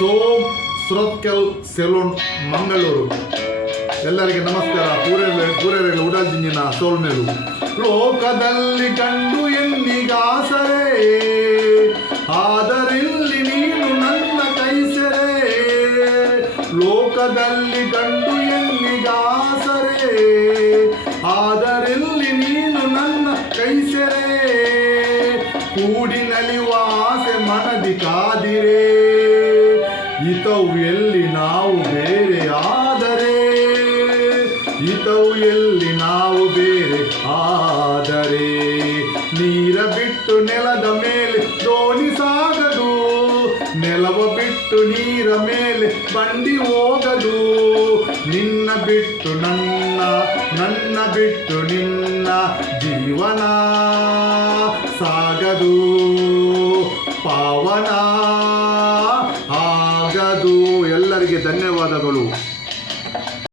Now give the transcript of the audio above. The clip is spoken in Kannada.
ಸೋಮ್ ಸ್ರೊತ್ಕೆಲ್ ಸೆಲೂನ್ ಮಂಗಳೂರು. ಎಲ್ಲರಿಗೆ ನಮಸ್ಕಾರ. ಕೂರೇರೆಗಳ ಉಡಾಜಿಂಜಿನ ಸೋಲ್ಮೇಲು. ಲೋಕದಲ್ಲಿ ಕಂಡು ಎನ್ನಿಗಾಸರೆ, ಆದರಿಲ್ಲಿ ನೀನು ನನ್ನ ಕೈಸೆರೆ. ಲೋಕದಲ್ಲಿ ಕಂಡು ಎನ್ನಿಗಾಸರೆ, ಆದರಿಲ್ಲಿ ನೀನು ನನ್ನ ಕೈಸೆರೆ. ಕೂಡಿ ನಲಿಯುವ ಆಸೆ ಮನದಿ ಕಾದಿರೆ, ಇತವು ಎಲ್ಲಿ ನಾವು ಬೇರೆ ಆದರೆ, ಇತವು ಎಲ್ಲಿ ನಾವು ಬೇರೆ ಆದರೆ. ನೀರ ಬಿಟ್ಟು ನೆಲದ ಮೇಲೆ ದೋಣಿ ಸಾಗದು, ನೆಲವ ಬಿಟ್ಟು ನೀರ ಮೇಲೆ ಬಂಡಿ ಹೋಗದು. ನಿನ್ನ ಬಿಟ್ಟು ನನ್ನ, ನನ್ನ ಬಿಟ್ಟು ನಿನ್ನ ಜೀವನ ಸಾಗದು, ಪಾವನ ಆಗದು. ಎಲ್ಲರಿಗೆ ಧನ್ಯವಾದಗಳು.